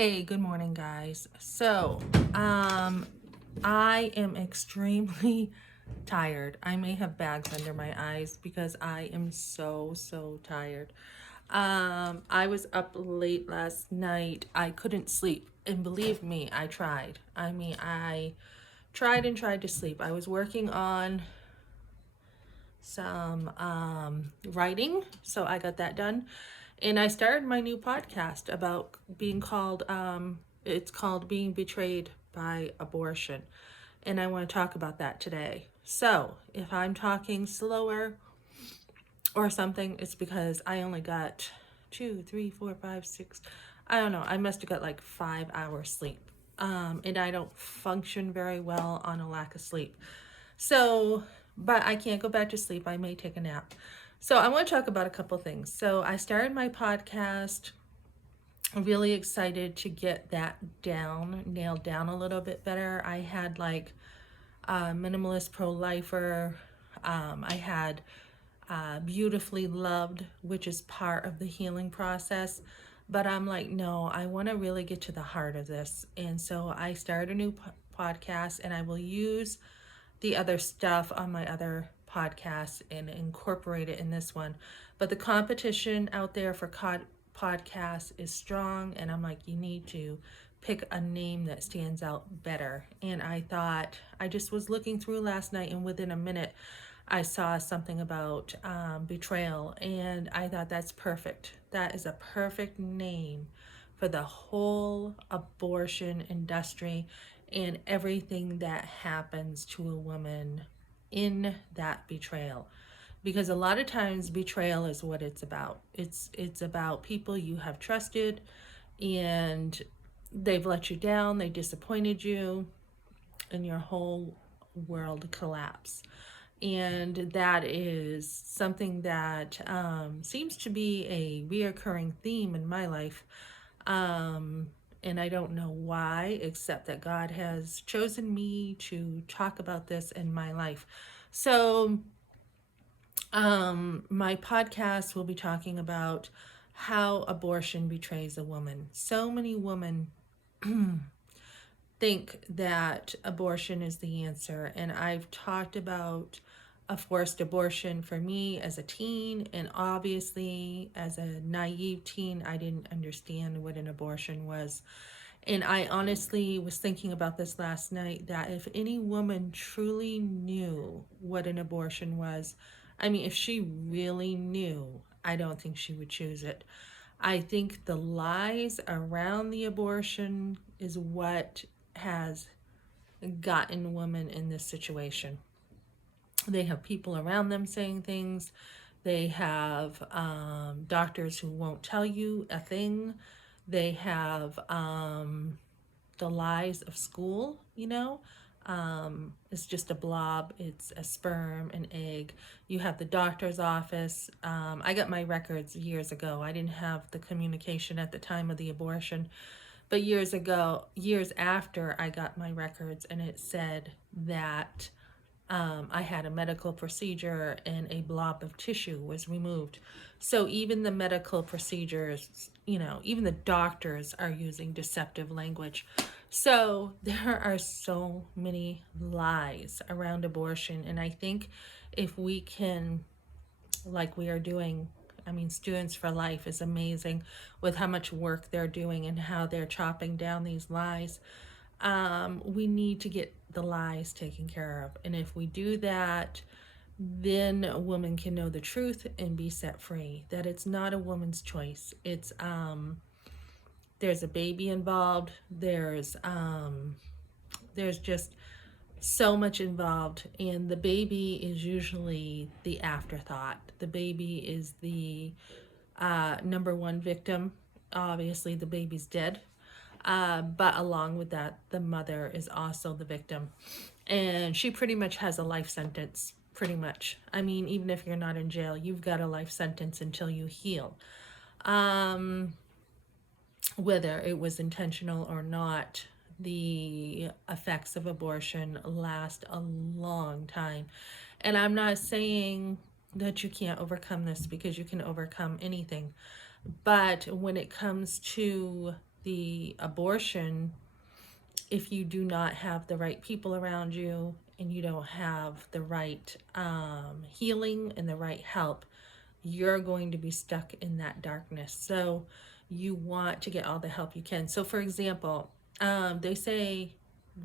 Hey, good morning, guys. I am extremely tired. I may have bags under my eyes because I am so tired. I was up late last night. I couldn't sleep. And believe me, I tried. I tried and tried to sleep. I was working on some writing, so I got that done. And I started my new podcast about being called, it's called Being Betrayed by Abortion. And I want to talk about that today. So if I'm talking slower or something, it's because I only got 2, 3, 4, 5, 6, I don't know, I must have got like 5 hours sleep. And I don't function very well on a lack of sleep. So, but I can't go back to sleep. I may take a nap. So, I want to talk about a couple things. So, I started my podcast. I'm really excited to get that nailed down a little bit better. I had like a minimalist pro-lifer. I had beautifully loved, which is part of the healing process. But I'm like, no, I want to really get to the heart of this. And so I started a new podcast, and I will use the other stuff on my other podcasts and incorporate it in this one. But the competition out there for podcasts is strong, and I'm like, you need to pick a name that stands out better. And I thought, I just was looking through last night, and within a minute, I saw something about betrayal, and I thought that's perfect. That is a perfect name for the whole abortion industry and everything that happens to a woman in that betrayal. Because a lot of times betrayal is what it's about. It's about people you have trusted, and they've let you down, they disappointed you, and your whole world collapse. And that is something that seems to be a reoccurring theme in my life. And I don't know why, except that God has chosen me to talk about this in my life. So, my podcast will be talking about how abortion betrays a woman. So many women think that abortion is the answer. And I've talked about a forced abortion for me as a teen, and obviously as a naive teen, I didn't understand what an abortion was. And I honestly was thinking about this last night, that if any woman truly knew what an abortion was, I mean, if she really knew, I don't think she would choose it. I think the lies around the abortion is what has gotten women in this situation. They have people around them saying things. They have doctors who won't tell you a thing. They have the lies of school, it's just a blob. It's a sperm, an egg. You have the doctor's office. I got my records years ago. I didn't have the communication at the time of the abortion. But years ago, years after I got my records, and it said that I had a medical procedure and a blob of tissue was removed. So even the medical procedures, even the doctors are using deceptive language. So there are so many lies around abortion. And I think if we can, like we are doing, I mean, Students for Life is amazing with how much work they're doing and how they're chopping down these lies. We need to get the lies taken care of. And if we do that, then a woman can know the truth and be set free. That it's not a woman's choice. There's a baby involved. There's just so much involved, and the baby is usually the afterthought. The baby is the number one victim. Obviously, the baby's dead. But along with that, the mother is also the victim. And she pretty much has a life sentence, pretty much. I mean, even if you're not in jail, you've got a life sentence until you heal. Whether it was intentional or not, the effects of abortion last a long time. And I'm not saying that you can't overcome this, because you can overcome anything. But when it comes to the abortion, if you do not have the right people around you and you don't have the right healing and the right help, you're going to be stuck in that darkness. So you want to get all the help you can. So for example, they say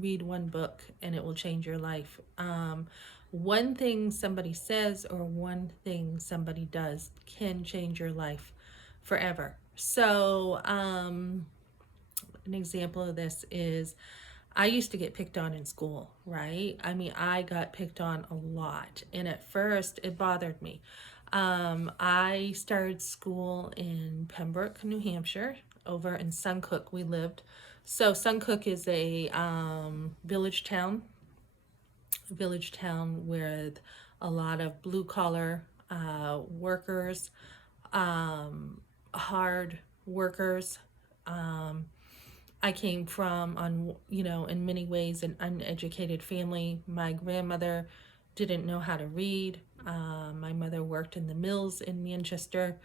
read one book and it will change your life. One thing somebody says or one thing somebody does can change your life forever. So an example of this is I used to get picked on in school, right? I mean, I got picked on a lot. And at first, it bothered me. I started school in Pembroke, New Hampshire. Over in Suncook, we lived. So Suncook is a village town with a lot of blue collar workers, hard workers. I came from, in many ways, an uneducated family. My grandmother didn't know how to read. My mother worked in the mills in Manchester,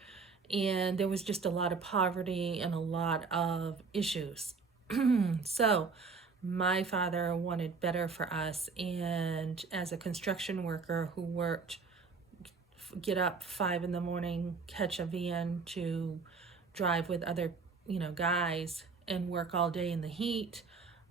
and there was just a lot of poverty and a lot of issues. So my father wanted better for us, and as a construction worker who worked, get up 5 in the morning, catch a van to drive with other, guys and work all day in the heat,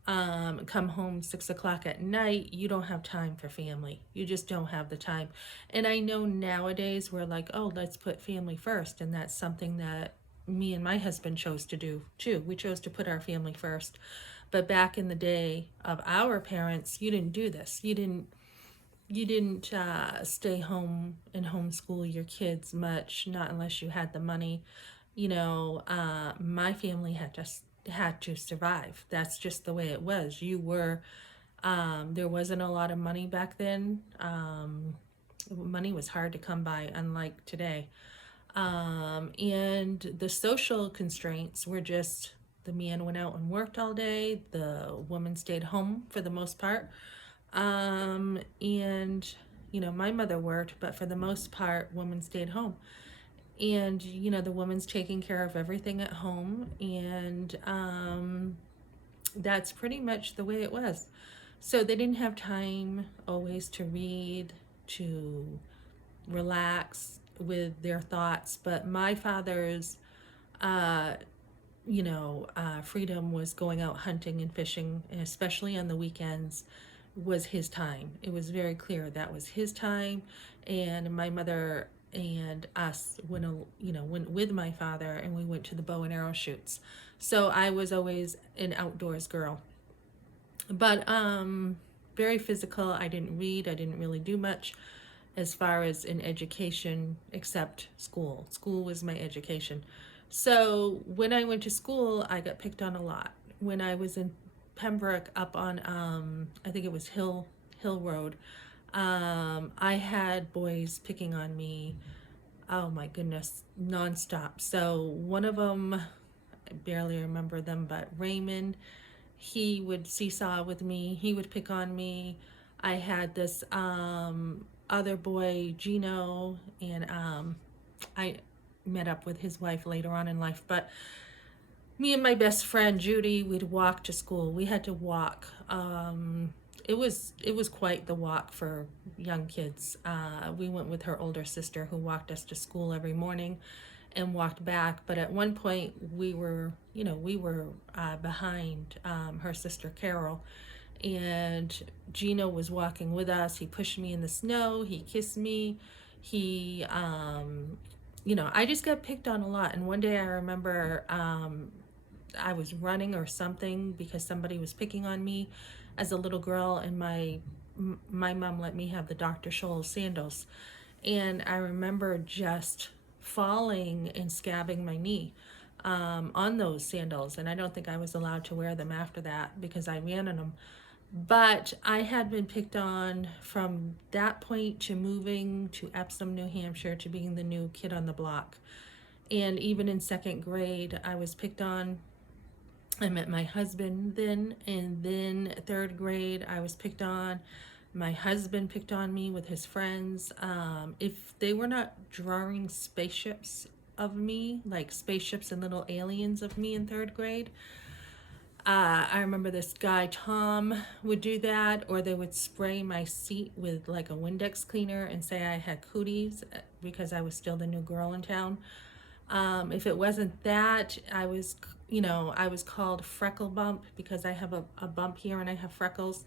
come home 6 o'clock at night, you don't have time for family. You just don't have the time. And I know nowadays we're like, oh, let's put family first. And that's something that me and my husband chose to do too. We chose to put our family first. But back in the day of our parents, you didn't do this. You didn't stay home and homeschool your kids much, not unless you had the money. My family had to survive. That's just the way it was. There wasn't a lot of money back then. Money was hard to come by, unlike today. And the social constraints were just the man went out and worked all day, the woman stayed home for the most part. And my mother worked, but for the most part, women stayed home. And the woman's taking care of everything at home, and that's pretty much the way it was. So they didn't have time always to read, to relax with their thoughts. But my father's freedom was going out hunting and fishing, and especially on the weekends was his time. It was very clear that was his time. And my mother and us went with my father, and we went to the bow and arrow shoots. So I was always an outdoors girl, but very physical. I didn't read. I didn't really do much as far as in education, except school. School was my education. So when I went to school, I got picked on a lot. When I was in Pembroke, up on I think it was Hill Road, I had boys picking on me, oh my goodness, nonstop. So one of them, I barely remember them, but Raymond, he would seesaw with me. He would pick on me. I had this other boy, Gino, and I met up with his wife later on in life. But me and my best friend, Judy, we'd walk to school. We had to walk. It was quite the walk for young kids. We went with her older sister, who walked us to school every morning and walked back. But at one point we were behind her sister Carol, and Gino was walking with us. He pushed me in the snow. He kissed me. He, I just got picked on a lot. And one day I remember I was running or something because somebody was picking on me as a little girl, and my mom let me have the Dr. Scholl's sandals, and I remember just falling and scabbing my knee on those sandals, and I don't think I was allowed to wear them after that because I ran in them. But I had been picked on from that point to moving to Epsom, New Hampshire, to being the new kid on the block. And even in second grade, I was picked on. I met my husband then, and then third grade, I was picked on. My husband picked on me with his friends. If they were not drawing spaceships of me, like spaceships and little aliens of me in third grade. I remember this guy, Tom, would do that, or they would spray my seat with like a Windex cleaner and say I had cooties because I was still the new girl in town. If it wasn't that, I was called Freckle Bump because I have a bump here and I have freckles.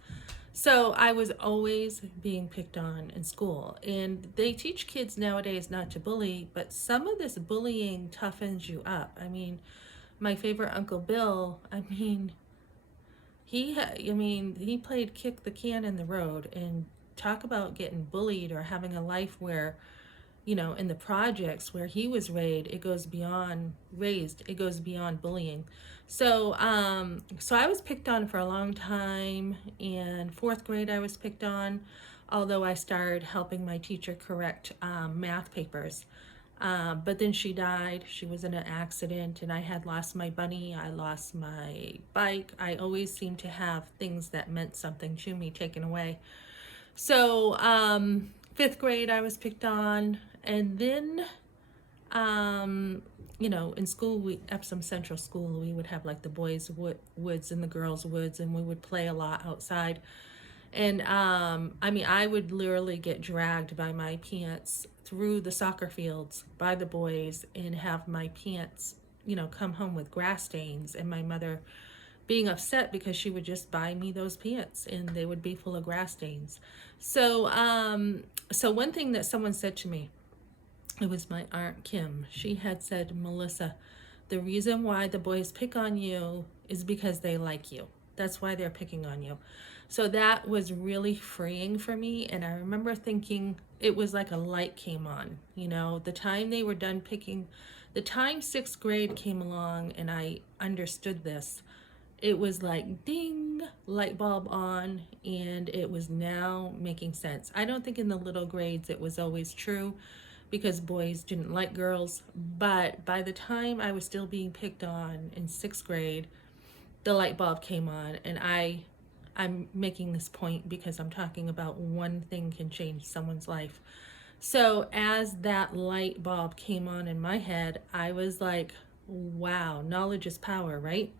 So I was always being picked on in school. And they teach kids nowadays not to bully, but some of this bullying toughens you up. I mean, my favorite Uncle Bill, he played kick the can in the road, and talk about getting bullied or having a life where, in the projects where he was raised, it goes beyond bullying. So I was picked on for a long time. In fourth grade, I was picked on, although I started helping my teacher correct math papers. But then she died. She was in an accident, and I had lost my bunny. I lost my bike. I always seemed to have things that meant something to me taken away. So, fifth grade, I was picked on. And then, in school, Epsom Central School, we would have like the boys' woods and the girls' woods, and we would play a lot outside. And I would literally get dragged by my pants through the soccer fields by the boys and have my pants, come home with grass stains, and my mother being upset because she would just buy me those pants and they would be full of grass stains. So one thing that someone said to me, it was my Aunt Kim. She had said, Melissa, the reason why the boys pick on you is because they like you. That's why they're picking on you. So that was really freeing for me. And I remember thinking it was like a light came on, the time they were done picking, the time sixth grade came along and I understood this. It was like ding, light bulb on, and it was now making sense. I don't think in the little grades it was always true because boys didn't like girls. But by the time I was still being picked on in sixth grade, the light bulb came on. And I'm making this point because I'm talking about one thing can change someone's life. So as that light bulb came on in my head, I was like, wow, knowledge is power, right?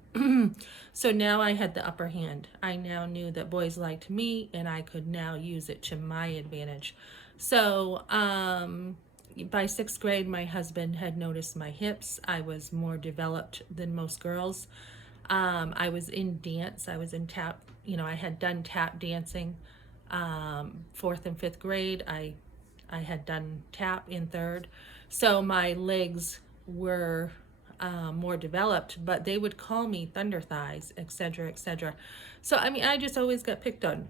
So now I had the upper hand. I now knew that boys liked me and I could now use it to my advantage. So by sixth grade, my husband had noticed my hips. I was more developed than most girls. I was in dance. I was in tap. I had done tap dancing. Fourth and fifth grade, I had done tap in third. So my legs were more developed, but they would call me thunder thighs, etc., etc. So I just always got picked on.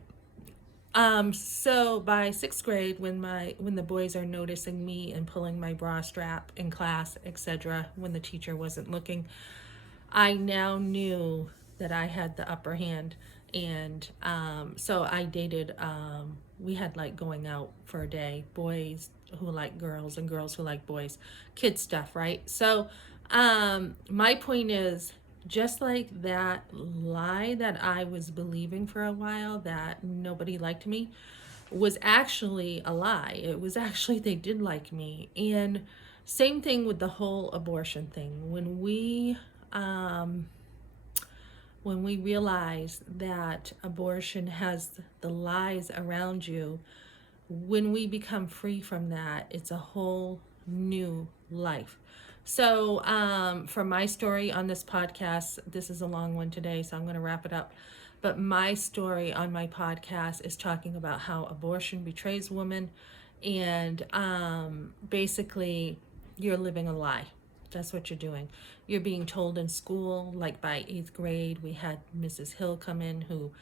So by sixth grade, when the boys are noticing me and pulling my bra strap in class, etc., when the teacher wasn't looking, I now knew that I had the upper hand. And so I dated, we had like going out for a day, boys who like girls and girls who like boys, kid stuff, right? So my point is, just like that lie that I was believing for a while that nobody liked me was actually a lie. It was actually they did like me. And same thing with the whole abortion thing. When we realize that abortion has the lies around you, when we become free from that, it's a whole new life. So for my story on this podcast, this is a long one today, so I'm going to wrap it up. But my story on my podcast is talking about how abortion betrays women, and basically you're living a lie. That's what you're doing. You're being told in school, like by eighth grade, we had Mrs. Hill come in who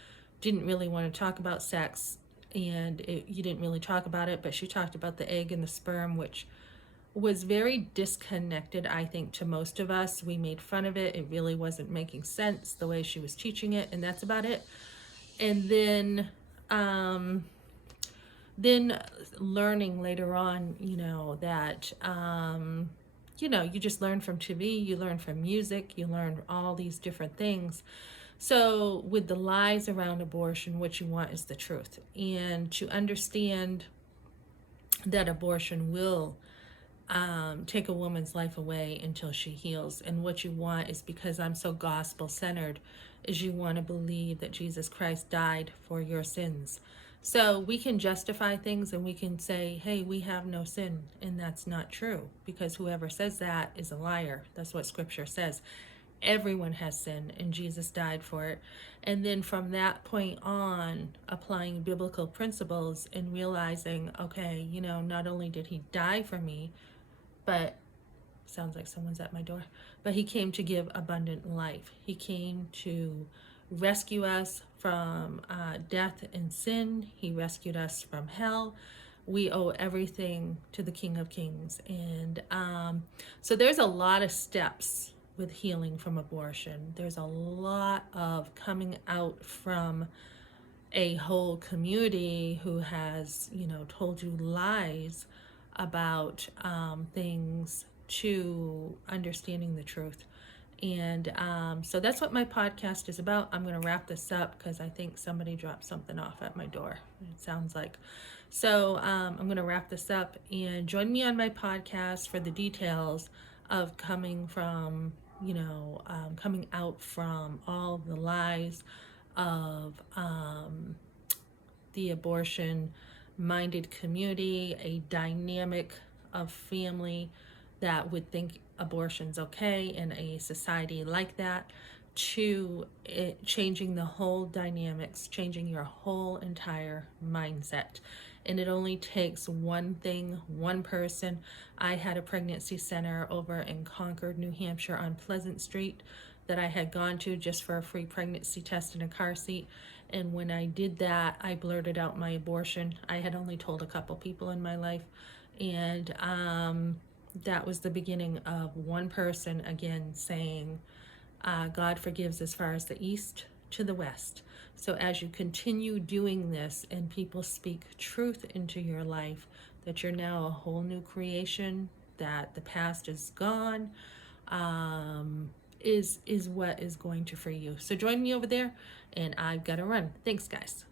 didn't really want to talk about sex, and you didn't really talk about it, but she talked about the egg and the sperm, which was very disconnected, I think, to most of us. We made fun of it. It really wasn't making sense the way she was teaching it, and that's about it. And then learning later on, that you just learn from TV, you learn from music, you learn all these different things. So with the lies around abortion, what you want is the truth. And to understand that abortion will take a woman's life away until she heals. And what you want is, because I'm so gospel centered, is you want to believe that Jesus Christ died for your sins. So we can justify things and we can say, hey, we have no sin. And that's not true, because whoever says that is a liar. That's what scripture says. Everyone has sin and Jesus died for it. And then from that point on, applying biblical principles and realizing, okay, not only did he die for me, but sounds like someone's at my door, but he came to give abundant life. He came to rescue us from death and sin. He rescued us from hell. We owe everything to the King of Kings. And so there's a lot of steps with healing from abortion. There's a lot of coming out from a whole community who has, told you lies about things, to understanding the truth. And so that's what my podcast is about. I'm going to wrap this up because I think somebody dropped something off at my door, it sounds like. So I'm going to wrap this up, and join me on my podcast for the details of coming out from all the lies of the abortion minded community, a dynamic of family that would think abortion's okay in a society like that, to it changing the whole dynamics, changing your whole entire mindset. And it only takes one thing, one person. I had a pregnancy center over in Concord, New Hampshire on Pleasant Street that I had gone to just for a free pregnancy test in a car seat. And when I did that, I blurted out my abortion. I had only told a couple people in my life. And that was the beginning of one person again saying, God forgives as far as the east to the west. So as you continue doing this and people speak truth into your life, that you're now a whole new creation, that the past is gone, is what is going to free you. So join me over there, and I've got to run. Thanks, guys.